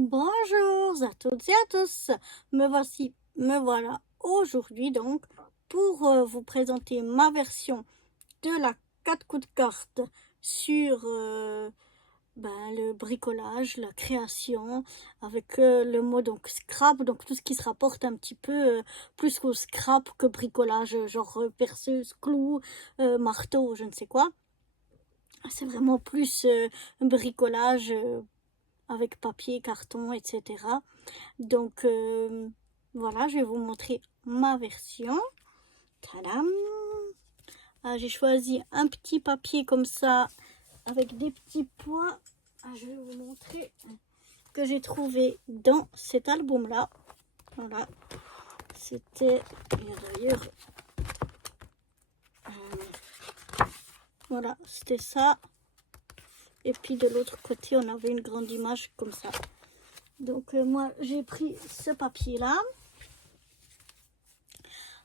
Bonjour à toutes et à tous. Me voilà aujourd'hui donc pour vous présenter ma version de la 4 coups de carte sur le bricolage, la création, avec le mot donc scrap, donc tout ce qui se rapporte un petit peu plus au scrap que bricolage, genre perceuse, clou, marteau, je ne sais quoi. C'est vraiment plus bricolage. Avec papier, carton, etc. Donc voilà, je vais vous montrer ma version. Tadam! J'ai choisi un petit papier comme ça avec des petits points. Je vais vous montrer que j'ai trouvé dans cet album-là. Voilà, c'était d'ailleurs voilà, c'était ça. Et puis de l'autre côté, on avait une grande image comme ça. Donc moi, j'ai pris ce papier-là.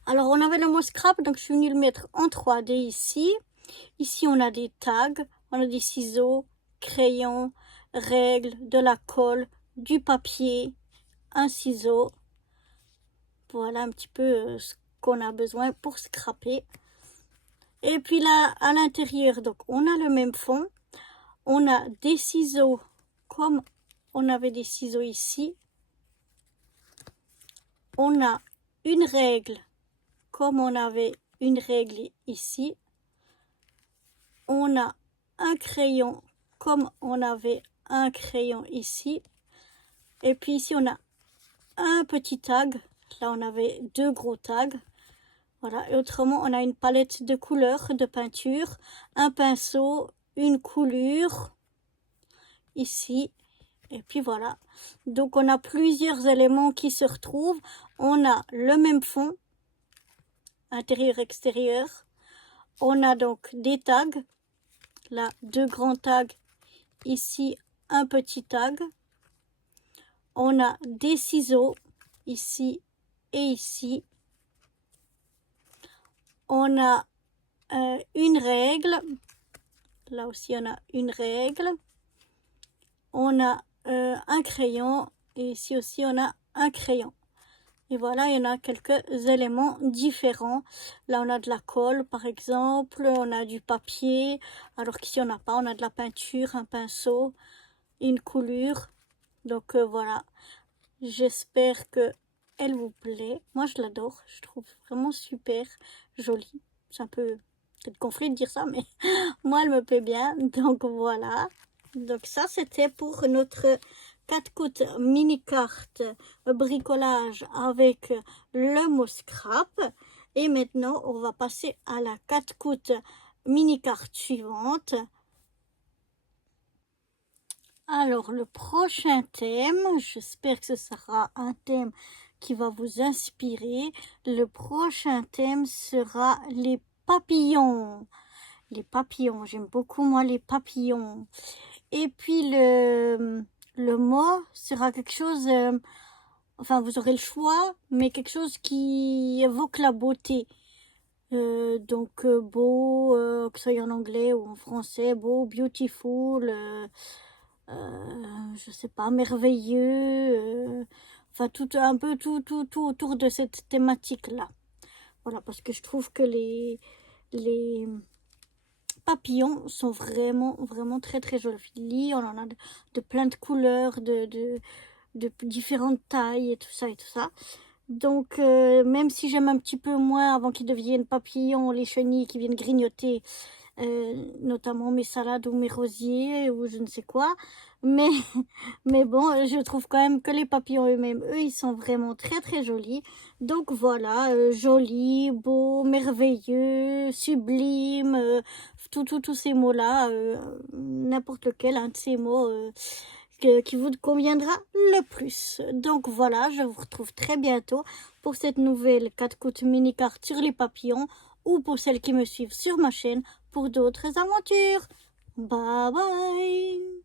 Alors, on avait le mot scrap, donc je suis venue le mettre en 3D ici. Ici, on a des tags, on a des ciseaux, crayons, règles, de la colle, du papier, un ciseau. Voilà un petit peu ce qu'on a besoin pour scraper. Et puis là, à l'intérieur, donc on a le même fond. On a des ciseaux comme on avait des ciseaux ici. On a une règle comme on avait une règle ici. On a un crayon comme on avait un crayon ici. Et puis ici, on a un petit tag. Là, on avait deux gros tags. Voilà. Et autrement, on a une palette de couleurs de peinture, un pinceau, une coulure ici. Et puis voilà. Donc, on a plusieurs éléments qui se retrouvent. On a le même fond, intérieur-extérieur. On a donc des tags. Là, deux grands tags. Ici, un petit tag. On a des ciseaux ici et ici. On a une règle. Là aussi, on a une règle. On a un crayon. Et ici aussi, on a un crayon. Et voilà, il y en a quelques éléments différents. Là, on a de la colle, par exemple. On a du papier. Alors qu'ici, on n'a pas. On a de la peinture, un pinceau, une coulure. Donc, voilà. J'espère que elle vous plaît. Moi, je l'adore. Je trouve vraiment super jolie. C'est un peu peut-être gonflé de dire ça, mais moi, elle me plaît bien. Donc, voilà. Donc, ça, c'était pour notre 4 coups mini carte bricolage avec le mot scrap. Et maintenant, on va passer à la 4 coups mini carte suivante. Alors, le prochain thème, j'espère que ce sera un thème qui va vous inspirer. Le prochain thème sera les papillons. Les papillons, j'aime beaucoup moi les papillons. Et puis le mot sera quelque chose, enfin vous aurez le choix, mais quelque chose qui évoque la beauté. Donc beau, que ce soit en anglais ou en français, beau, beautiful, je sais pas, merveilleux, enfin tout un peu tout autour de cette thématique-là. Voilà, parce que je trouve que les papillons sont vraiment très jolis. On en a de plein de couleurs, de différentes tailles et tout ça et tout ça. Donc, même si j'aime un petit peu moins avant qu'ils deviennent papillons, les chenilles qui viennent grignoter, notamment mes salades ou mes rosiers ou je ne sais quoi. Mais, mais bon, je trouve quand même que les papillons eux-mêmes, eux, ils sont vraiment très jolis. Donc voilà, joli, beau, merveilleux, sublime, tous ces mots-là, n'importe lequel, un de ces mots qui vous conviendra le plus. Donc voilà, je vous retrouve très bientôt pour cette nouvelle 4 coups mini carte sur les papillons ou pour celles qui me suivent sur ma chaîne pour d'autres aventures. Bye bye!